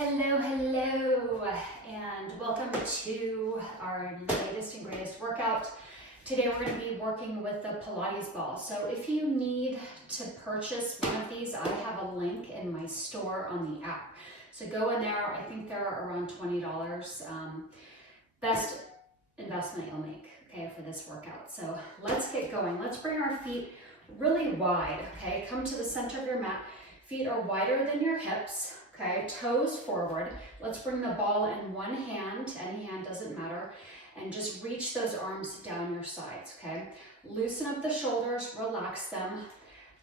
Hello, hello, and welcome to our latest and greatest workout. Today we're going to be working with the Pilates ball. So if you need to purchase one of these, I have a link in my store on the app. So go in there. I think they're around $20. Best investment you'll make, okay, for this workout. So let's get going. Let's bring our feet really wide, okay? Come to the center of your mat. Feet are wider than your hips. Okay, toes forward. Let's bring the ball in one hand, any hand doesn't matter, and just reach those arms down your sides, okay? Loosen up the shoulders, relax them.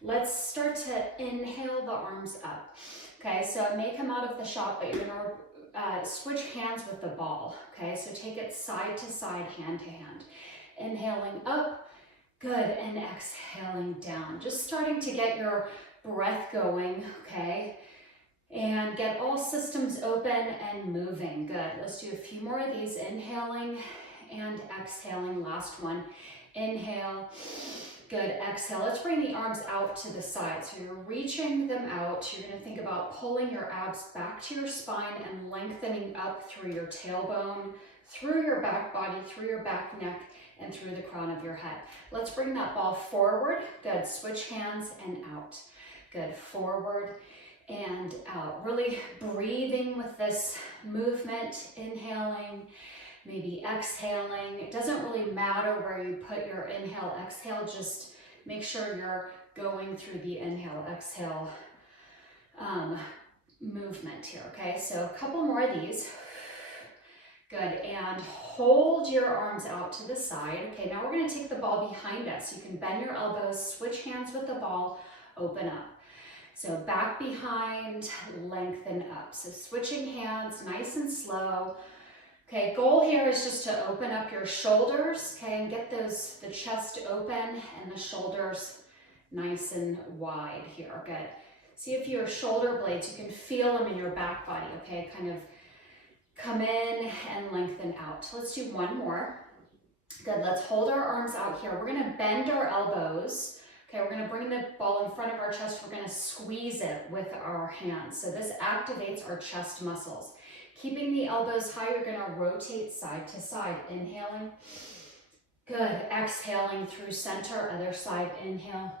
Let's start to inhale the arms up. Okay, so it may come out of the shot, but you're gonna switch hands with the ball, okay? So take it side to side, hand to hand. Inhaling up, good, and exhaling down. Just starting to get your breath going, okay? And get all systems open and moving. Good. Let's do a few more of these. Inhaling and exhaling. Last one. Inhale. Good. Exhale. Let's bring the arms out to the side. So you're reaching them out. You're going to think about pulling your abs back to your spine and lengthening up through your tailbone, through your back body, through your back neck, and through the crown of your head. Let's bring that ball forward. Good. Switch hands and out. Good. Forward and out. Really breathing with this movement, inhaling, maybe exhaling. It doesn't really matter where you put your inhale, exhale, just make sure you're going through the inhale, exhale movement here, okay? So a couple more of these. Good, and hold your arms out to the side. Okay, now we're gonna take the ball behind us. You can bend your elbows, switch hands with the ball, open up. So back behind, lengthen up. So switching hands, nice and slow. Okay, goal here is just to open up your shoulders, okay, and get the chest open and the shoulders nice and wide here. Good. See if your shoulder blades, you can feel them in your back body, okay, kind of come in and lengthen out. So let's do one more. Good, let's hold our arms out here. We're gonna bend our elbows. Okay, we're gonna bring the ball in front of our chest. We're gonna squeeze it with our hands. So this activates our chest muscles. Keeping the elbows high, you're gonna rotate side to side. Inhaling. Good, exhaling through center, other side, inhale.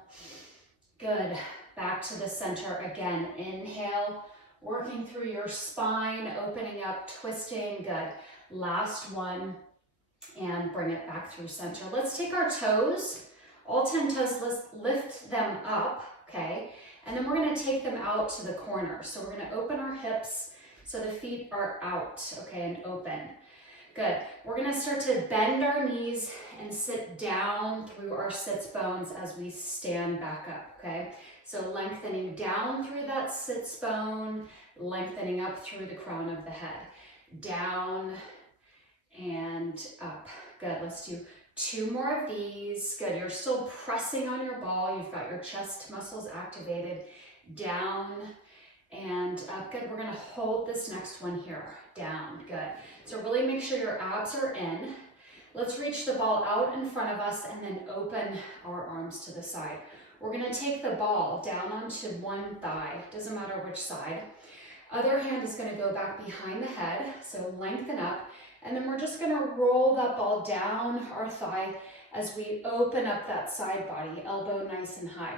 Good, back to the center again. Inhale, working through your spine, opening up, twisting, good. Last one, and bring it back through center. Let's take our toes. All 10 toes, let's lift them up, okay? And then we're gonna take them out to the corner. So we're gonna open our hips so the feet are out, okay, and open. Good. We're gonna start to bend our knees and sit down through our sits bones as we stand back up, okay? So lengthening down through that sits bone, lengthening up through the crown of the head. Down and up. Good, let's do 2 more of these. Good, you're still pressing on your ball. You've got your chest muscles activated. Down and up. Good, we're gonna hold this next one here. Down, good. So really make sure your abs are in. Let's reach the ball out in front of us and then open our arms to the side. We're gonna take the ball down onto one thigh. Doesn't matter which side. Other hand is gonna go back behind the head. So lengthen up. And then we're just gonna roll that ball down our thigh as we open up that side body, elbow nice and high,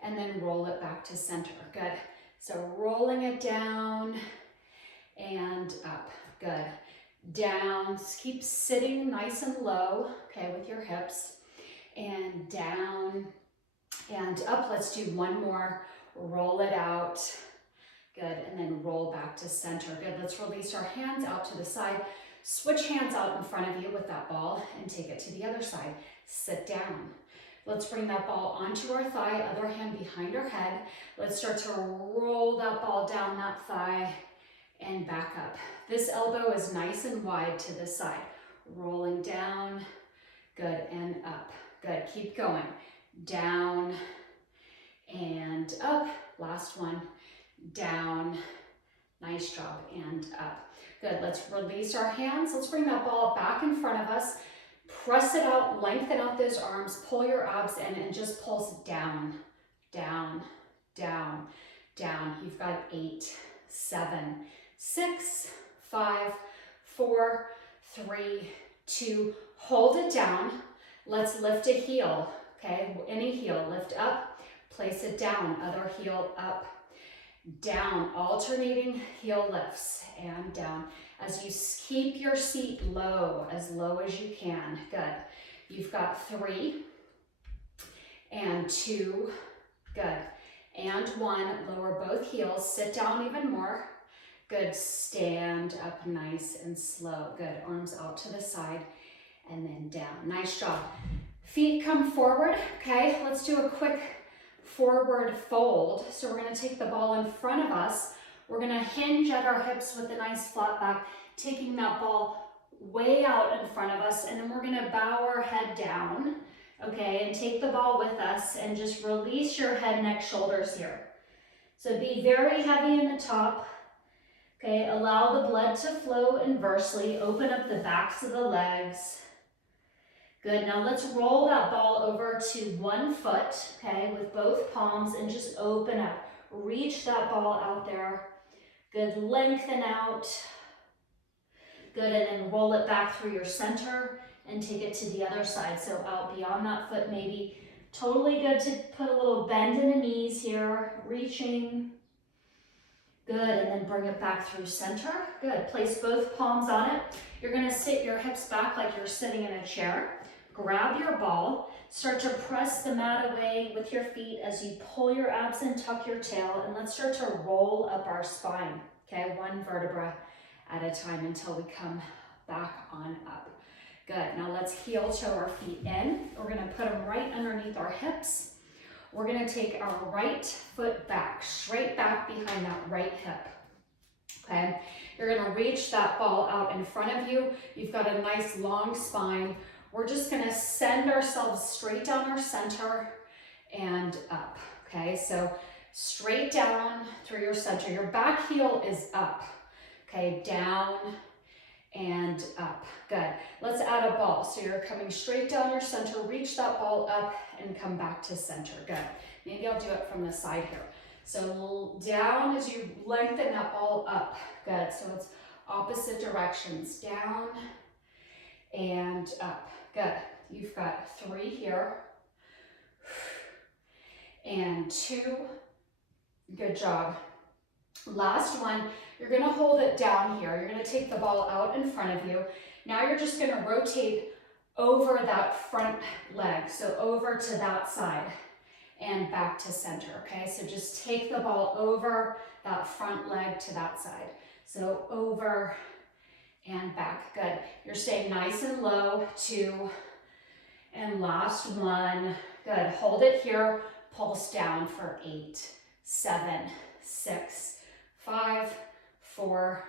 and then roll it back to center. Good. So rolling it down and up. Good. Down. Keep sitting nice and low, okay, with your hips. And down and up. Let's do one more. Roll it out. Good. And then roll back to center. Good. Let's release our hands out to the side. Switch hands out in front of you with that ball and take it to the other side. Sit down. Let's bring that ball onto our thigh, other hand behind our head. Let's start to roll that ball down that thigh and back up. This elbow is nice and wide to the side. Rolling down, good, and up. Good, keep going. Down and up. Last one. Down, nice job, and up. Good, let's release our hands. Let's bring that ball back in front of us. Press it out, lengthen out those arms, pull your abs in and just pulse down, down, down, down. You've got 8, 7, 6, 5, 4, 3, 2, hold it down. Let's lift a heel, okay? Any heel, lift up, place it down, other heel up, down, alternating heel lifts, and down. As you keep your seat low as you can, good. You've got 3 and 2, good. And 1, lower both heels, sit down even more. Good, stand up nice and slow. Good, arms out to the side and then down. Nice job. Feet come forward, okay? Let's do a quick forward fold. So we're gonna take the ball in front of us. We're gonna hinge at our hips with a nice flat back, taking that ball way out in front of us, and then we're gonna bow our head down, okay? And take the ball with us and just release your head, neck, shoulders here. So be very heavy in the top. Okay, allow the blood to flow inversely. Open up the backs of the legs. Good, now let's roll that ball over to one foot, okay, with both palms, and just open up. Reach that ball out there. Good, lengthen out. Good, and then roll it back through your center and take it to the other side. So out beyond that foot maybe. Totally good to put a little bend in the knees here, reaching. Good, and then bring it back through center. Good, place both palms on it. You're gonna sit your hips back like you're sitting in a chair. Grab your ball, start to press the mat away with your feet as you pull your abs and tuck your tail, and let's start to roll up our spine, okay? 1 vertebra at a time until we come back on up. Good, now let's heel toe our feet in. We're gonna put them right underneath our hips. We're gonna take our right foot back, straight back behind that right hip, okay? You're gonna reach that ball out in front of you. You've got a nice long spine. We're just gonna send ourselves straight down our center and up, okay? So straight down through your center. Your back heel is up, okay? Down and up. Good. Let's add a ball. So you're coming straight down your center, reach that ball up and come back to center. Good. Maybe I'll do it from the side here. So down as you lengthen that ball up. Good. So it's opposite directions. Down and up. Good. You've got 3 here. And 2. Good job. Last one, you're gonna hold it down here. You're gonna take the ball out in front of you. Now you're just gonna rotate over that front leg. So over to that side and back to center, okay? So just take the ball over that front leg to that side. So over and back, good. You're staying nice and low, 2, and last one, good. Hold it here, pulse down for 8, 7, 6, 5, 4,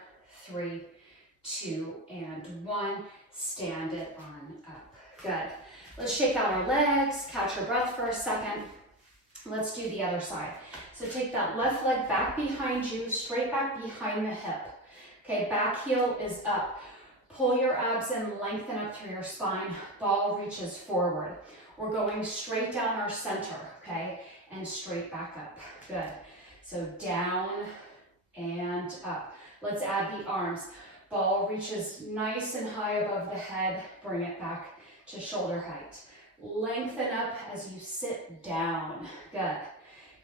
3, 2, and 1. Stand it on up. Good. Let's shake out our legs, catch your breath for a second. Let's do the other side. So take that left leg back behind you, straight back behind the hip. Okay, back heel is up. Pull your abs and lengthen up through your spine. Ball reaches forward. We're going straight down our center, okay? And straight back up. Good. So down and up. Let's add the arms. Ball reaches nice and high above the head. Bring it back to shoulder height. Lengthen up as you sit down. Good.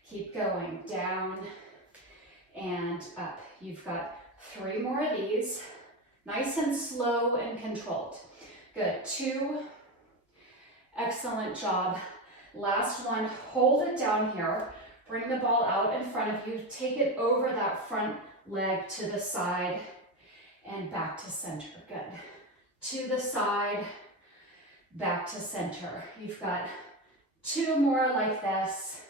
Keep going. Down and up. You've got 3 more of these. Nice and slow and controlled. Good. 2. Excellent job. Last one. Hold it down here. Bring the ball out in front of you. Take it over that front leg to the side and back to center. Good. To the side, back to center. You've got 2 more like this.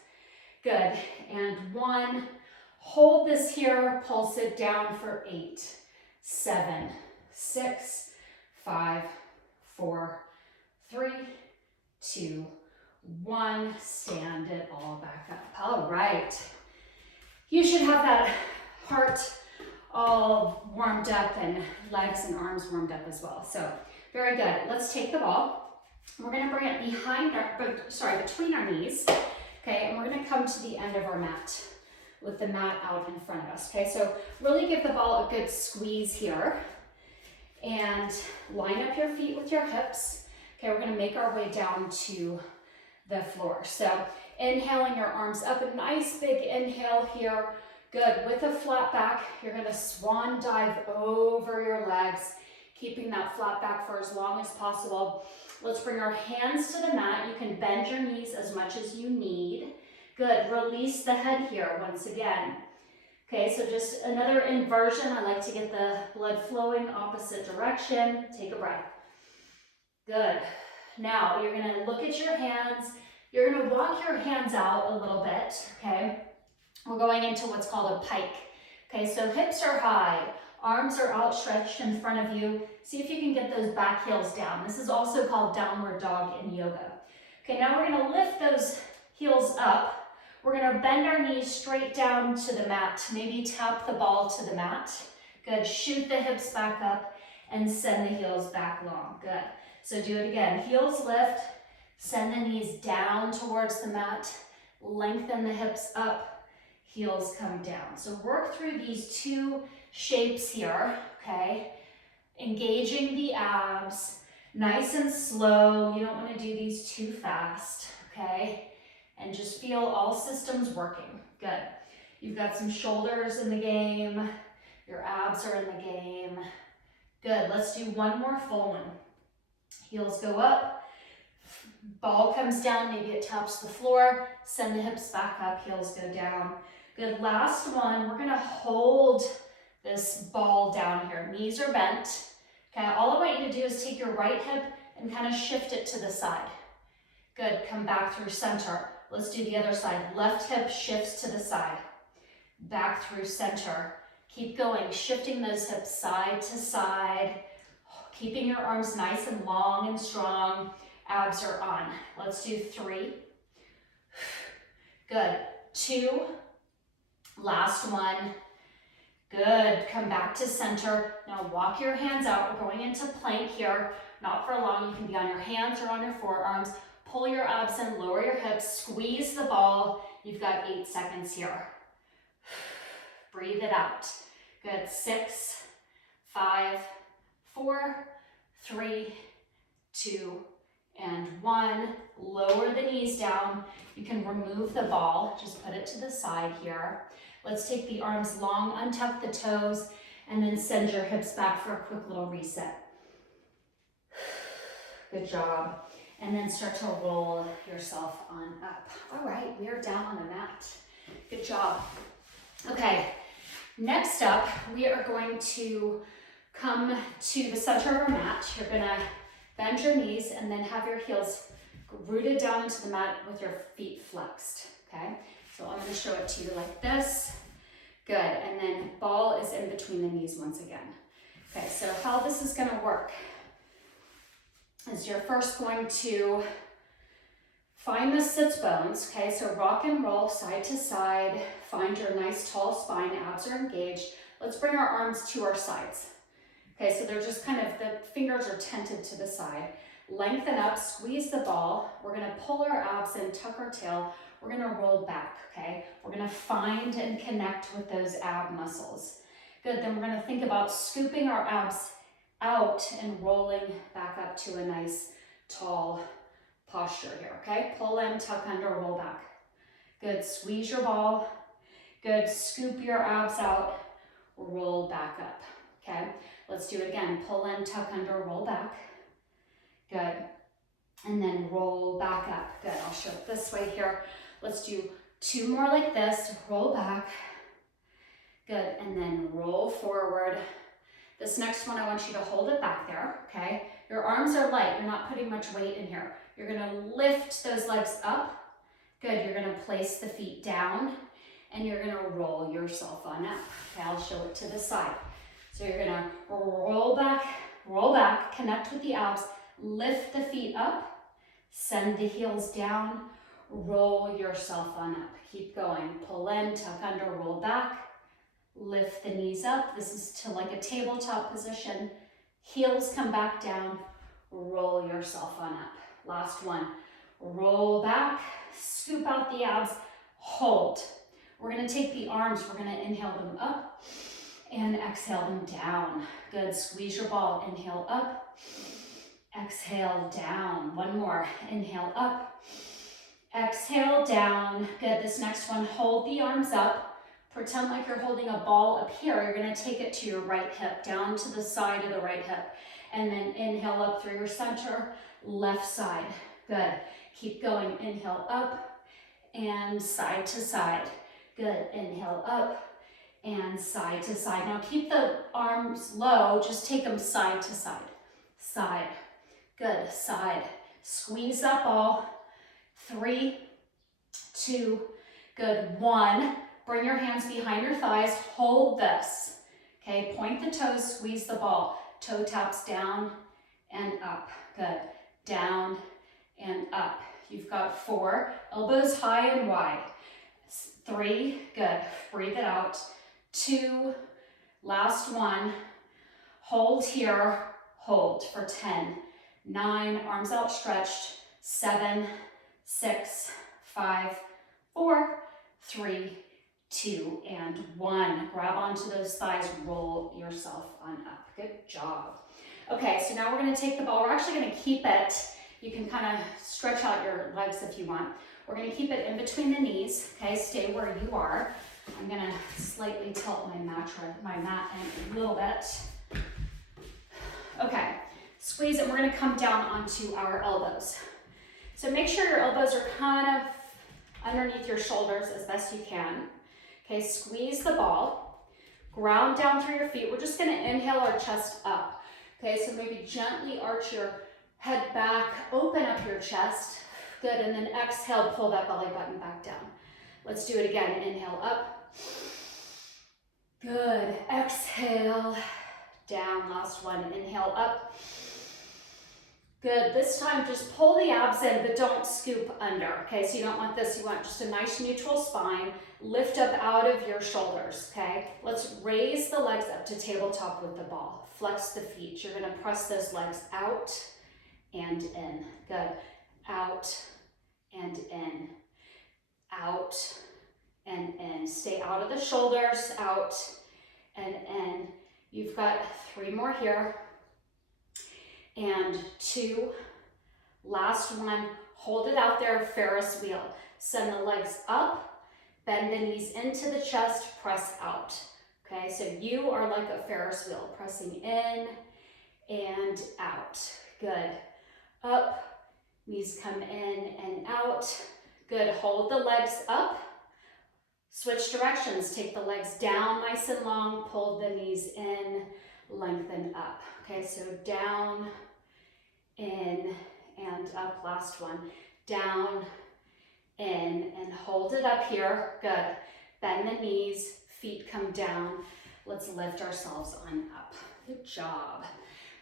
Good. And 1. Hold this here. Pulse it down for 8, 7, 6, 5, 4, 3, 2, 1. Stand it all back up. All right. You should have that heart all warmed up and legs and arms warmed up as well. So very good. Let's take the ball. We're going to bring it between our knees. Okay, and we're going to come to the end of our mat. with the mat out in front of us. Okay, so really give the ball a good squeeze here and line up your feet with your hips. Okay, we're gonna make our way down to the floor. So inhaling your arms up, a nice big inhale here. Good, with a flat back, you're gonna swan dive over your legs, keeping that flat back for as long as possible. Let's bring our hands to the mat. You can bend your knees as much as you need. Good, release the head here once again. Okay, so just another inversion. I like to get the blood flowing opposite direction. Take a breath. Good. Now you're gonna look at your hands. You're gonna walk your hands out a little bit, okay? We're going into what's called a pike. Okay, so hips are high, arms are outstretched in front of you. See if you can get those back heels down. This is also called downward dog in yoga. Okay, now we're gonna lift those heels up. We're gonna bend our knees straight down to the mat. Maybe tap the ball to the mat. Good, shoot the hips back up and send the heels back long. Good, so do it again. Heels lift, send the knees down towards the mat, lengthen the hips up, heels come down. So work through these two shapes here, okay? Engaging the abs, nice and slow. You don't want to do these too fast, okay? And just feel all systems working. Good. You've got some shoulders in the game. Your abs are in the game. Good. Let's do one more full one. Heels go up. Ball comes down. Maybe it taps the floor. Send the hips back up. Heels go down. Good. Last one. We're going to hold this ball down here. Knees are bent. Okay. All I want you to do is take your right hip and kind of shift it to the side. Good. Come back through center. Let's do the other side. Left hip shifts to the side. Back through center. Keep going, shifting those hips side to side. Keeping your arms nice and long and strong. Abs are on. Let's do 3. Good. 2. Last one. Good. Come back to center. Now walk your hands out. We're going into plank here. Not for long. You can be on your hands or on your forearms. Pull your abs in, lower your hips, squeeze the ball. You've got 8 seconds here. Breathe it out. Good. 6, 5, 4, 3, 2, and 1. Lower the knees down. You can remove the ball. Just put it to the side here. Let's take the arms long, untuck the toes, and then send your hips back for a quick little reset. Good job. And then start to roll yourself on up. All right, we are down on the mat. Good job. Okay, next up, we are going to come to the center of our mat. You're gonna bend your knees and then have your heels rooted down into the mat with your feet flexed, okay? So I'm gonna show it to you like this. Good, and then ball is in between the knees once again. Okay, so how this is gonna work is you're first going to find the sits bones, okay? So rock and roll side to side, find your nice tall spine, abs are engaged. Let's bring our arms to our sides. Okay, so they're just kind of, the fingers are tented to the side. Lengthen up, squeeze the ball. We're gonna pull our abs in, tuck our tail. We're gonna roll back, okay? We're gonna find and connect with those ab muscles. Good, then we're gonna think about scooping our abs out and rolling back up to a nice tall posture here, okay? Pull in, tuck under, roll back. Good, squeeze your ball. Good, scoop your abs out, roll back up, okay? Let's do it again. Pull in, tuck under, roll back. Good, and then roll back up. Good, I'll show it this way here. Let's do 2 more like this, roll back. Good, and then roll forward. This next one, I want you to hold it back there, okay? Your arms are light, you're not putting much weight in here. You're gonna lift those legs up. Good, you're gonna place the feet down and you're gonna roll yourself on up. Okay, I'll show it to the side. So you're gonna roll back, connect with the abs, lift the feet up, send the heels down, roll yourself on up. Keep going, pull in, tuck under, roll back. Lift the knees up. This is to like a tabletop position. Heels come back down. Roll yourself on up. Last one. Roll back. Scoop out the abs. Hold. We're gonna take the arms, we're gonna inhale them up and exhale them down. Good, squeeze your ball, inhale up, exhale down. One more, inhale up, exhale down. Good, this next one, hold the arms up. Pretend like you're holding a ball up here. You're gonna take it to your right hip, down to the side of the right hip. And then inhale up through your center, left side. Good, keep going, inhale up and side to side. Good, inhale up and side to side. Now keep the arms low, just take them side to side. Side, good, side. Squeeze that ball. 3, 2, good, 1. Bring your hands behind your thighs, hold this. Okay, point the toes, squeeze the ball. Toe taps down and up. Good, down and up. You've got 4, elbows high and wide. 3, good, breathe it out. 2, last one, hold here, hold for 10, 9, arms outstretched, 7, 6, 5, 4, 3, 2, and 1. Grab onto those thighs, roll yourself on up. Good job. Okay, so now we're gonna take the ball, we're actually gonna keep it, you can kind of stretch out your legs if you want. We're gonna keep it in between the knees, okay, stay where you are. I'm gonna slightly tilt my mat in a little bit. Okay, squeeze it, we're gonna come down onto our elbows. So make sure your elbows are kind of underneath your shoulders as best you can. Okay, squeeze the ball, ground down through your feet. We're just gonna inhale our chest up. Okay, so maybe gently arch your head back, open up your chest. Good, and then exhale, pull that belly button back down. Let's do it again, inhale up. Good, exhale, down, last one, inhale up. Good, this time just pull the abs in, but don't scoop under, okay? So you don't want this, you want just a nice neutral spine. Lift up out of your shoulders, okay? Let's raise the legs up to tabletop with the ball. Flex the feet, you're gonna press those legs out and in. Good, out and in, out and in. Stay out of the shoulders, out and in. You've got 3 more here. And 2, last one, hold it out there, Ferris wheel. Send the legs up, bend the knees into the chest, press out. Okay, so you are like a Ferris wheel, pressing in and out. Good, up, knees come in and out. Good, hold the legs up. Switch directions, take the legs down nice and long, pull the knees in, lengthen up. Okay, so down, in, and up. Last one, down, in, and hold it up here. Good. Bend the knees, feet come down. Let's lift ourselves on up. Good job.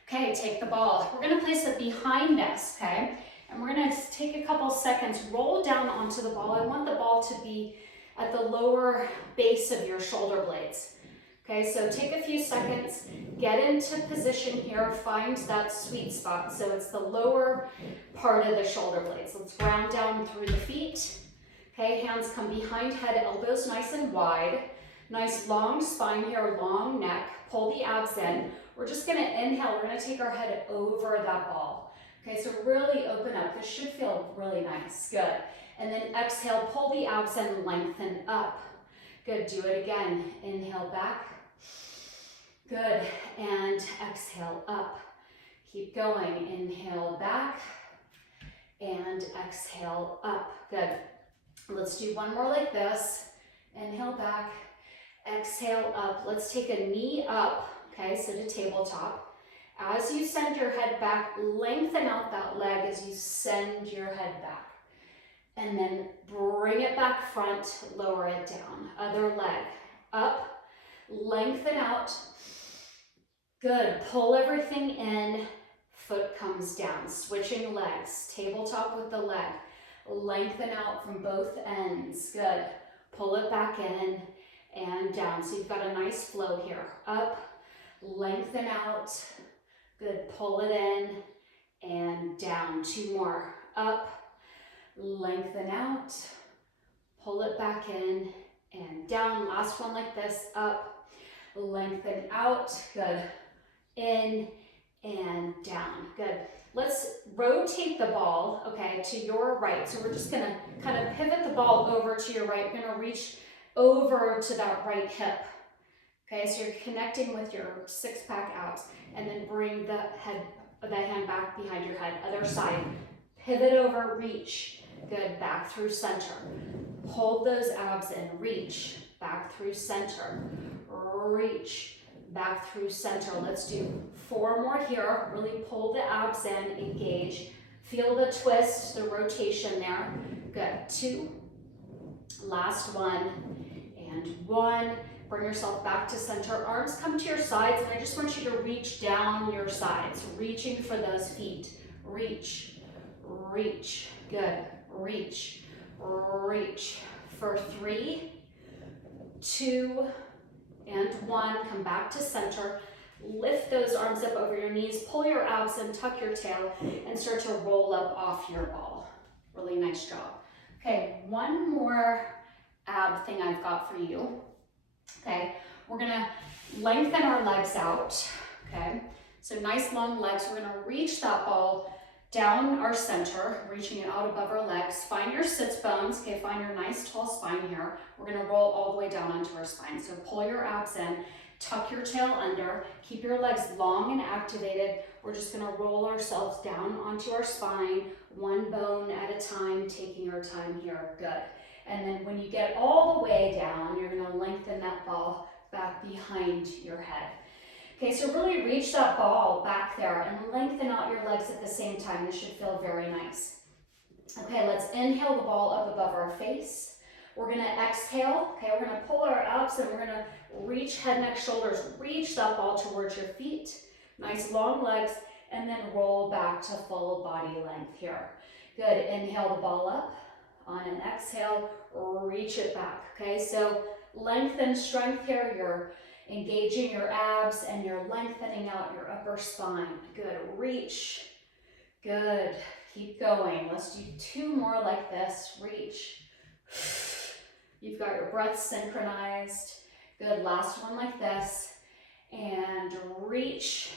Okay, take the ball. We're gonna place it behind us, okay? And we're gonna take a couple seconds, roll down onto the ball. I want the ball to be at the lower base of your shoulder blades. Okay, so take a few seconds, get into position here, find that sweet spot. So it's the lower part of the shoulder blades. Let's ground down through the feet. Okay, hands come behind head, elbows nice and wide. Nice long spine here, long neck. Pull the abs in. We're just gonna inhale, we're gonna take our head over that ball. Okay, so really open up. This should feel really nice, good. And then exhale, pull the abs in, lengthen up. Good, do it again. Inhale back. Good, and exhale up. Keep going, inhale back and exhale up. Good, let's do one more like this. Inhale back, exhale up. Let's take a knee up, okay, so to tabletop. As you send your head back, lengthen out that leg as you send your head back. And then bring it back front, lower it down. Other leg, up, lengthen out. Good, pull everything in, foot comes down. Switching legs, tabletop with the leg. Lengthen out from both ends, good. Pull it back in and down. So you've got a nice flow here. Up, lengthen out, good, pull it in and down. 2 more, up, lengthen out, pull it back in and down. Last one like this, up, lengthen out, good. In and down, good. Let's rotate the ball, okay, to your right. So we're just gonna kind of pivot the ball over to your right. You're gonna reach over to that right hip. Okay, so you're connecting with your six-pack abs, and then bring the hand back behind your head. Other side, pivot over, reach, good, back through center. Hold those abs in, reach, back through center, reach, back through center. Let's do 4 more here. Really pull the abs in, engage. Feel the twist, the rotation there. Good, 2, last one, and 1. Bring yourself back to center. Arms come to your sides, and I just want you to reach down your sides, reaching for those feet. Reach, reach, good, reach, reach. For 3, 2, and 1, come back to center. Lift those arms up over your knees, pull your abs in, tuck your tail, and start to roll up off your ball. Really nice job. Okay, one more ab thing I've got for you. Okay, we're gonna lengthen our legs out, okay? So nice long legs. We're gonna reach that ball down our center, reaching it out above our legs. Find your sits bones, okay? Find your nice tall spine here. We're gonna roll all the way down onto our spine. So pull your abs in, tuck your tail under, keep your legs long and activated. We're just gonna roll ourselves down onto our spine, one bone at a time, taking our time here, good. And then when you get all the way down, you're gonna lengthen that ball back behind your head. Okay, so really reach that ball back there and lengthen out your legs at the same time. This should feel very nice. Okay, let's inhale the ball up above our face. We're gonna exhale, okay, we're gonna pull our abs and we're gonna reach head, neck, shoulders, reach that ball towards your feet. Nice long legs, and then roll back to full body length here. Good, inhale the ball up. On an exhale, reach it back, okay? So length and strength here, you're engaging your abs and you're lengthening out your upper spine. Good, reach, good, keep going. Let's do 2 more like this, reach. You've got your breath synchronized. Good, last one like this, and reach.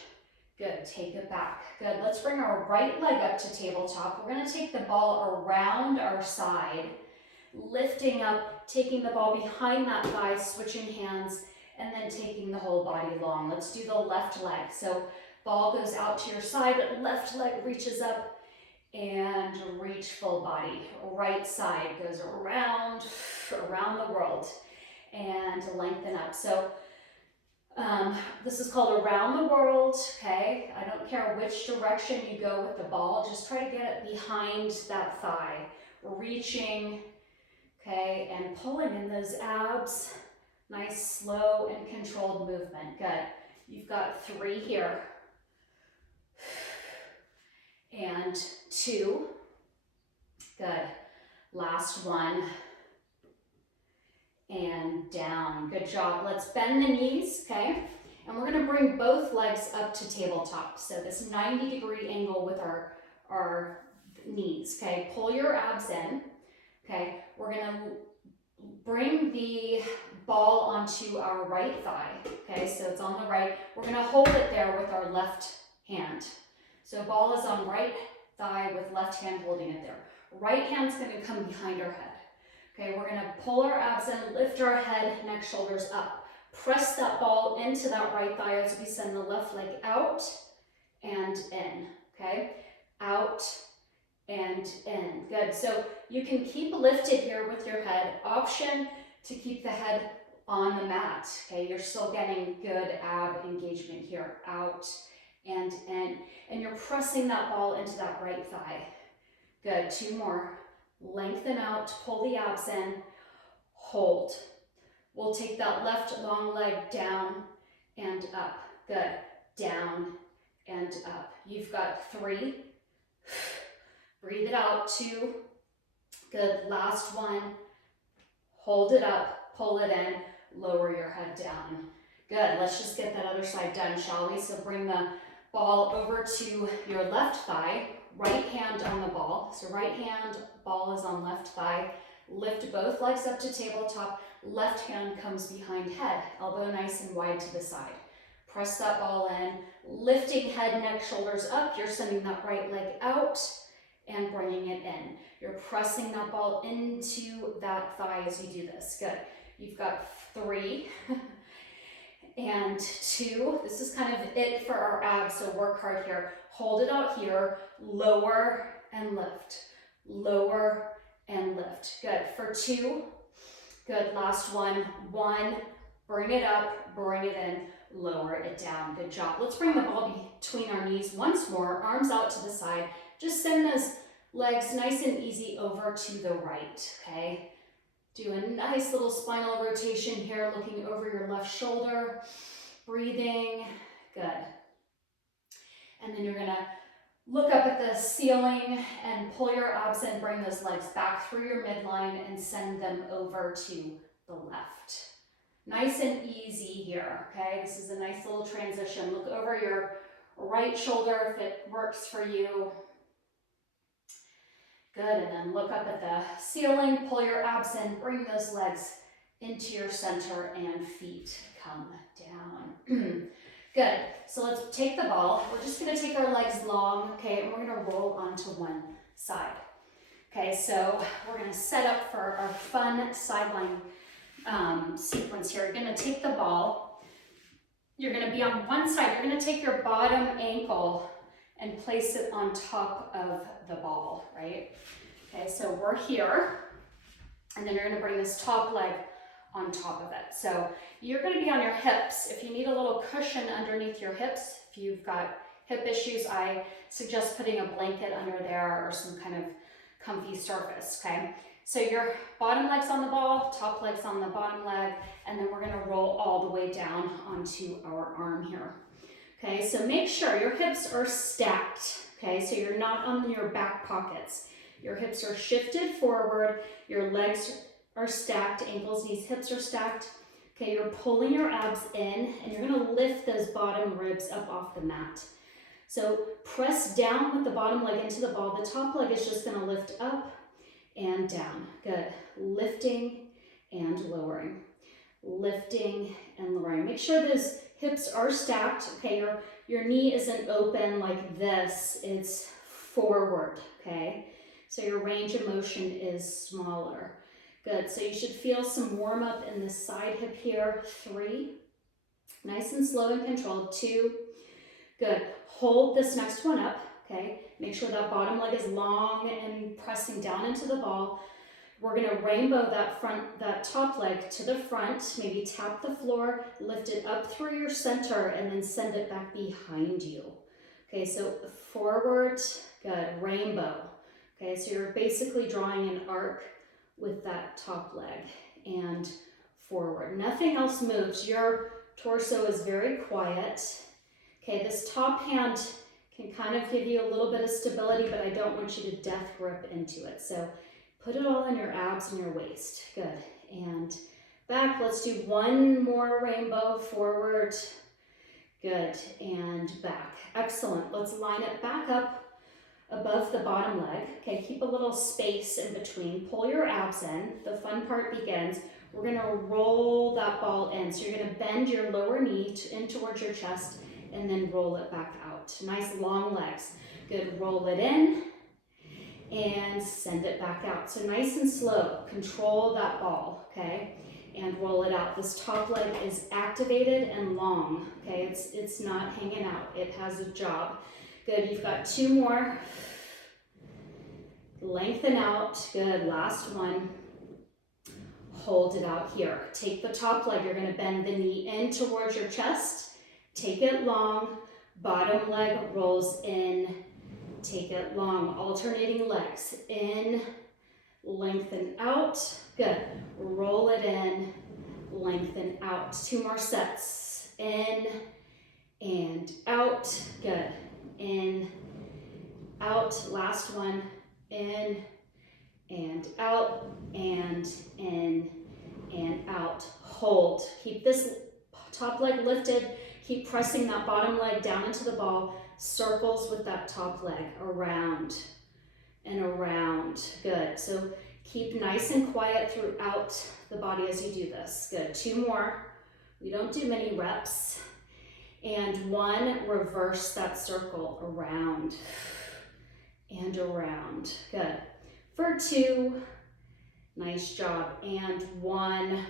Good, take it back. Good, let's bring our right leg up to tabletop. We're gonna take the ball around our side, lifting up, taking the ball behind that thigh, switching hands, and then taking the whole body long. Let's do the left leg. So ball goes out to your side, left leg reaches up, and reach full body. Right side goes around the world, and lengthen up. So this is called around the world, okay? I don't care which direction you go with the ball, just try to get it behind that thigh. Reaching, okay, and pulling in those abs. Nice, slow, and controlled movement, good. You've got 3 here. And 2, good. Last one. And down, good job. Let's bend the knees, okay? And we're gonna bring both legs up to tabletop. So this 90-degree angle with our knees, okay? Pull your abs in, okay? We're gonna bring the ball onto our right thigh, okay? So it's on the right. We're gonna hold it there with our left hand. So ball is on right thigh with left hand holding it there. Right hand's gonna come behind our head. Okay, we're gonna pull our abs in, lift our head, neck, shoulders up. Press that ball into that right thigh as we send the left leg out and in, okay? Out and in, good. So you can keep lifted here with your head. Option to keep the head on the mat, okay? You're still getting good ab engagement here, out and in. And you're pressing that ball into that right thigh. Good, 2 more. Lengthen out, pull the abs in, hold. We'll take that left long leg down and up. Good, down and up. You've got 3. Breathe it out, 2. Good, last one. Hold it up, pull it in, lower your head down. Good, let's just get that other side done, shall we? So bring the ball over to your left thigh. Right hand on the ball. So right hand, ball is on left thigh. Lift both legs up to tabletop. Left hand comes behind head, elbow nice and wide to the side. Press that ball in, lifting head, neck, shoulders up. You're sending that right leg out and bringing it in. You're pressing that ball into that thigh as you do this. Good. You've got 3 and 2. This is kind of it for our abs, so work hard here. Hold it out here, lower and lift. Lower and lift. Good. For 2. Good. Last one. 1. Bring it up, bring it in, lower it down. Good job. Let's bring the ball between our knees once more, arms out to the side. Just send those legs nice and easy over to the right, okay? Do a nice little spinal rotation here, looking over your left shoulder, breathing. Good. And then you're gonna look up at the ceiling and pull your abs in, bring those legs back through your midline and send them over to the left. Nice and easy here, okay? This is a nice little transition. Look over your right shoulder if it works for you. Good, and then look up at the ceiling, pull your abs in, bring those legs into your center and feet come down. Good, so let's take the ball. We're just gonna take our legs long, okay, and we're gonna roll onto one side. Okay, so we're gonna set up for our fun sideline sequence here. You're gonna take the ball, you're gonna be on one side, you're gonna take your bottom ankle and place it on top of the ball, right? Okay, so we're here, and then you're gonna bring this top leg on top of it. So you're gonna be on your hips. If you need a little cushion underneath your hips, if you've got hip issues, I suggest putting a blanket under there or some kind of comfy surface, okay? So your bottom leg's on the ball, top leg's on the bottom leg, and then we're gonna roll all the way down onto our arm here. Okay, so make sure your hips are stacked, okay? So you're not on your back pockets. Your hips are shifted forward, your legs are stacked, ankles, knees, hips are stacked. Okay, you're pulling your abs in, and you're gonna lift those bottom ribs up off the mat. So press down with the bottom leg into the ball. The top leg is just gonna lift up and down. Good. Lifting and lowering. Lifting and lowering. Make sure those hips are stacked. Okay, your knee isn't open like this. It's forward, okay? So your range of motion is smaller. Good. So you should feel some warm up in the side hip here. 3. Nice and slow and controlled. 2. Good. Hold this next one up. Okay, make sure that bottom leg is long and pressing down into the ball. We're gonna rainbow that top leg to the front, maybe tap the floor, lift it up through your center, and then send it back behind you. Okay, so forward, good, rainbow. Okay, so you're basically drawing an arc with that top leg and forward. Nothing else moves. Your torso is very quiet. Okay, this top hand can kind of give you a little bit of stability, but I don't want you to death grip into it. So put it all in your abs and your waist. Good. And back. Let's do one more rainbow. Forward. Good. And back. Excellent. Let's line it back up above the bottom leg. Okay, keep a little space in between. Pull your abs in. The fun part begins. We're going to roll that ball in. So you're going to bend your lower knee in towards your chest and then roll it back out. Nice long legs. Good. Roll it in and send it back out. So nice and slow. Control that ball, okay? And roll it out. This top leg is activated and long, okay? It's not hanging out. It has a job. Good. You've got 2 more. Lengthen out. Good. Last one. Hold it out here. Take the top leg. You're going to bend the knee in towards your chest. Take it long. Bottom leg rolls in. Take it long. Alternating legs. In. Lengthen out. Good. Roll it in. Lengthen out. 2 more sets. In and out. Good. In, out. Last one. In and out. And in and out. Hold. Keep this top leg lifted. Keep pressing that bottom leg down into the ball. Circles with that top leg. Around and around. Good. So Keep nice and quiet throughout the body as you do this. Good, 2 more. We don't do many reps. And 1, reverse that circle around and around. Good. For 2, nice job. And 1,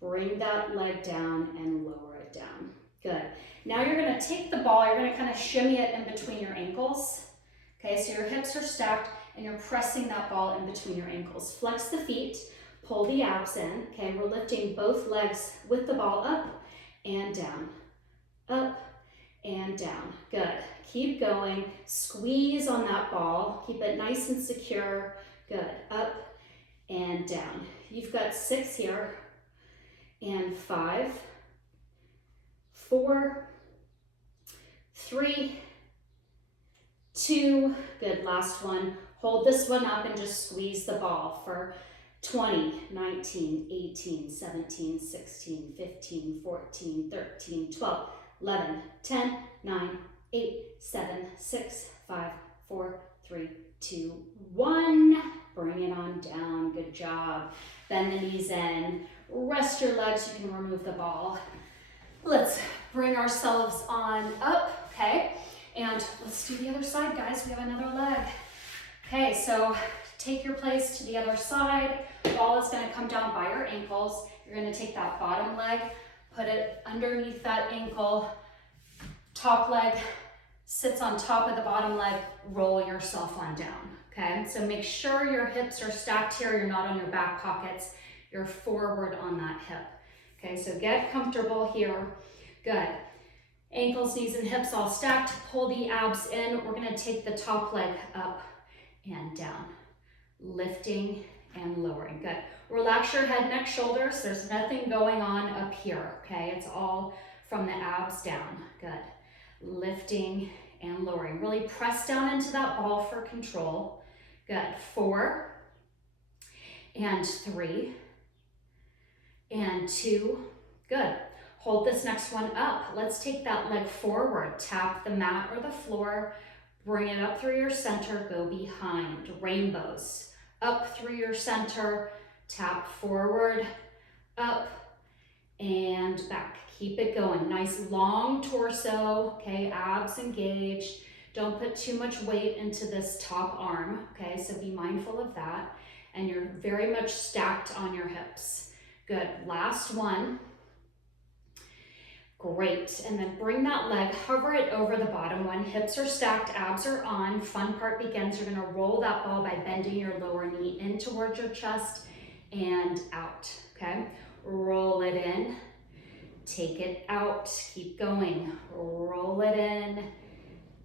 bring that leg down and lower it down. Good. Now you're gonna take the ball, you're gonna kind of shimmy it in between your ankles. Okay, so your hips are stacked and you're pressing that ball in between your ankles. Flex the feet, pull the abs in. Okay, we're lifting both legs with the ball up and down, up and down. Good. Keep going. Squeeze on that ball. Keep it nice and secure. Good. Up and down. You've got 6 here. And 5, 4, 3, 2. Good. Last one. Hold this one up and just squeeze the ball for 20, 19, 18, 17, 16, 15, 14, 13, 12, 11, 10, 9, 8, 7, 6, 5, 4, 3, 2, 1. Bring it on down. Good job. Bend the knees in. Rest your legs. You can remove the ball. Let's bring ourselves on up, okay? And let's do the other side, guys. We have another leg. Okay, so take your place to the other side. Ball is gonna come down by your ankles. You're gonna take that bottom leg, put it underneath that ankle. Top leg sits on top of the bottom leg. Roll yourself on down, okay? So make sure your hips are stacked here. You're not on your back pockets. You're forward on that hip. Okay, so get comfortable here. Good. Ankles, knees, and hips all stacked. Pull the abs in. We're gonna take the top leg up and down. Lifting and lowering. Good. Relax your head, neck, shoulders. There's nothing going on up here, okay? It's all from the abs down. Good. Lifting and lowering. Really press down into that ball for control. Good. 4 and 3 and 2. Good. Hold this next one up. Let's take that leg forward. Tap the mat or the floor. Bring it up through your center. Go behind. Rainbows. Up through your center. Tap forward, up, and back. Keep it going. Nice long torso, okay? Abs engaged. Don't put too much weight into this top arm, okay? So be mindful of that. And you're very much stacked on your hips. Good. Last one. Great. And then bring that leg, hover it over the bottom one. Hips are stacked, abs are on. Fun part begins. You're gonna roll that ball by bending your lower knee in towards your chest and out, okay? Roll it in, take it out, keep going. Roll it in,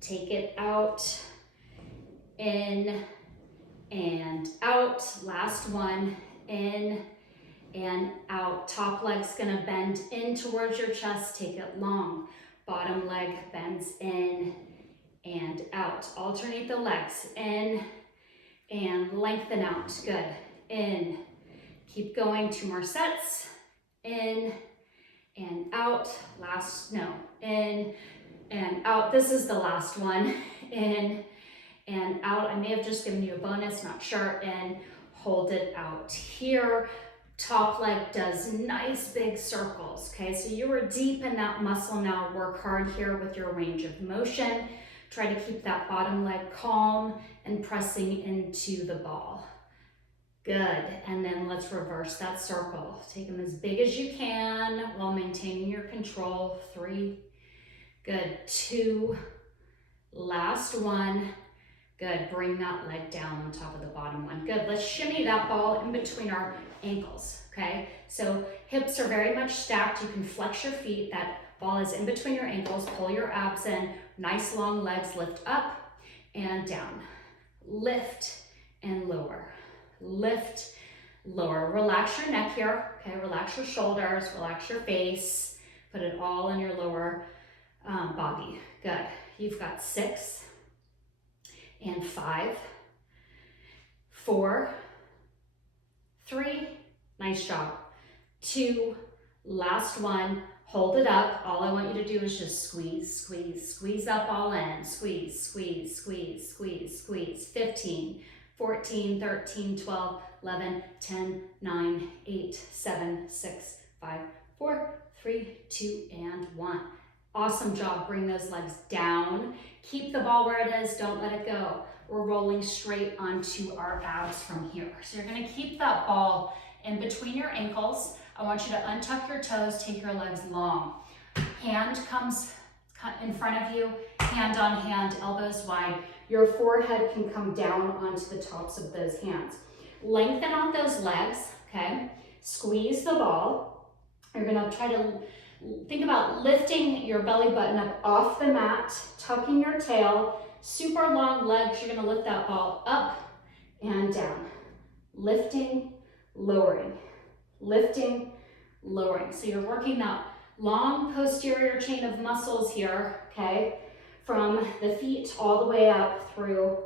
take it out, in and out. Last one, in and out. Top leg's gonna bend in towards your chest, take it long. Bottom leg bends in and out. Alternate the legs, in and lengthen out. Good. In. Keep going. 2 more sets. In and out. In and out. This is the last one. In and out. I may have just given you a bonus, not sure. In, hold it out here. Top leg does nice big circles, okay? So you are deep in that muscle now. Work hard here with your range of motion. Try to keep that bottom leg calm and pressing into the ball. Good. And then let's reverse that circle. Take them as big as you can while maintaining your control. 3. Good. 2. Last one. Good. Bring that leg down on top of the bottom one. Good. Let's shimmy that ball in between our ankles, okay? So hips are very much stacked. You can flex your feet. That ball is in between your ankles. Pull your abs in. Nice long legs. Lift up and down. Lift and lower. Lift, lower. Relax your neck here, okay? Relax your shoulders, relax your face. Put it all in your lower body. Good. You've got 6 and 5, 4, 3, nice job. 2, last one, hold it up. All I want you to do is just squeeze, squeeze, squeeze up all in. Squeeze, squeeze, squeeze, squeeze, squeeze. 15, 14, 13, 12, 11, 10, 9, 8, 7, 6, 5, 4, 3, 2, and 1. Awesome job. Bring those legs down. Keep the ball where it is. Don't let it go. We're rolling straight onto our abs from here. So you're going to keep that ball in between your ankles. I want you to untuck your toes, take your legs long. Hand comes in front of you, hand on hand, elbows wide. Your forehead can come down onto the tops of those hands. Lengthen out those legs, okay? Squeeze the ball. You're gonna try to think about lifting your belly button up off the mat, tucking your tail, super long legs. You're gonna lift that ball up and down. Lifting, lowering, lifting, lowering. So you're working that long posterior chain of muscles here, okay? From the feet all the way up through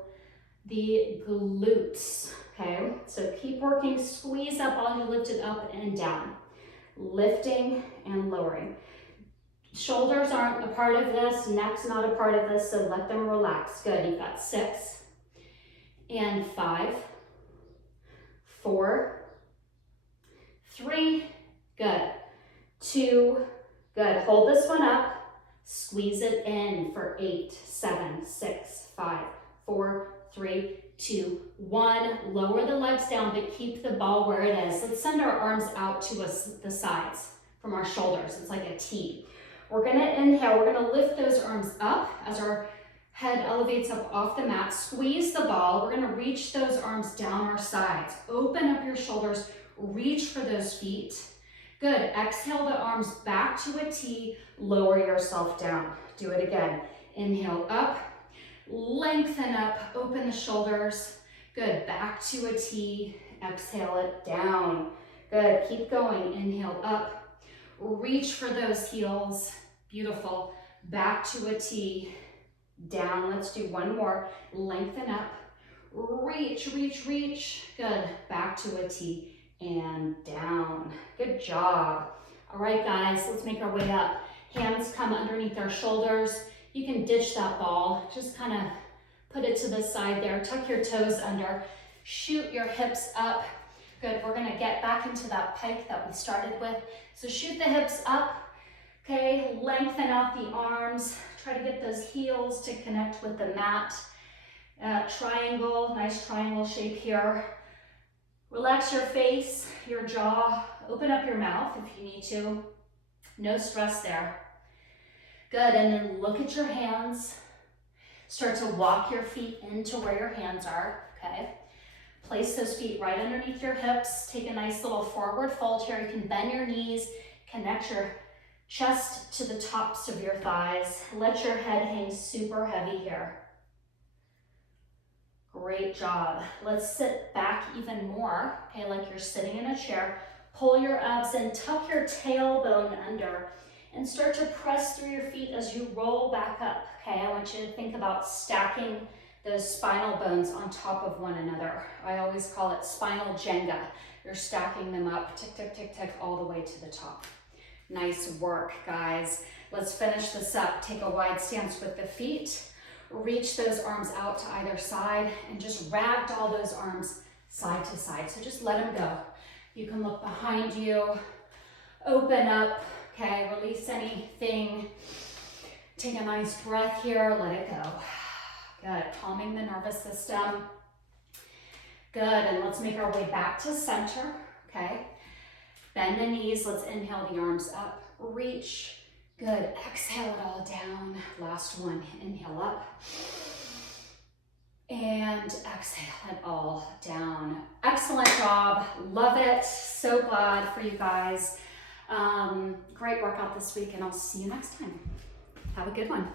the glutes, okay? So keep working, squeeze up while you lift it up and down. Lifting and lowering. Shoulders aren't a part of this, neck's not a part of this, so let them relax. Good, you've got 6 and 5, 4, 3, good, 2, good. Hold this one up, squeeze it in for 8, 7, 6, 5, 4, 3, 2, 1. Lower the legs down, but keep the ball where it is. Let's send our arms out to the sides from our shoulders. It's like a T. We're gonna inhale, we're gonna lift those arms up as our head elevates up off the mat. Squeeze the ball. We're gonna reach those arms down our sides. Open up your shoulders, reach for those feet. Good, exhale the arms back to a T, lower yourself down. Do it again. Inhale up, lengthen up, open the shoulders. Good, back to a T, exhale it down. Good, keep going. Inhale up, reach for those heels. Beautiful, back to a T, down. Let's do one more. Lengthen up, reach, reach, reach. Good, back to a T and down. Good job. All right, guys, let's make our way up. Hands come underneath our shoulders. You can ditch that ball. Just kind of put it to the side there. Tuck your toes under. Shoot your hips up. Good, we're gonna get back into that pike that we started with. So shoot the hips up. Okay, lengthen out the arms. Try to get those heels to connect with the mat. Triangle, nice triangle shape here. Relax your face, your jaw. Open up your mouth if you need to. No stress there. Good, and then look at your hands. Start to walk your feet into where your hands are, okay? Place those feet right underneath your hips. Take a nice little forward fold here. You can bend your knees, connect your chest to the tops of your thighs. Let your head hang super heavy here. Great job. Let's sit back even more, okay, like you're sitting in a chair. Pull your abs in, tuck your tailbone under, and start to press through your feet as you roll back up, okay? I want you to think about stacking those spinal bones on top of one another. I always call it spinal Jenga. You're stacking them up, tick, tick, tick, tick, all the way to the top. Nice work, guys. Let's finish this up. Take a wide stance with the feet. Reach those arms out to either side and just ragdoll those arms side to side. So just let them go. You can look behind you, open up, okay, release anything. Take a nice breath here, let it go. Good, calming the nervous system. Good, and let's make our way back to center, okay? Bend the knees, let's inhale the arms up, reach. Good, exhale it all down. Last one, inhale up. And exhale it all down. Excellent job, love it. So glad for you guys. Great workout this week, and I'll see you next time. Have a good one.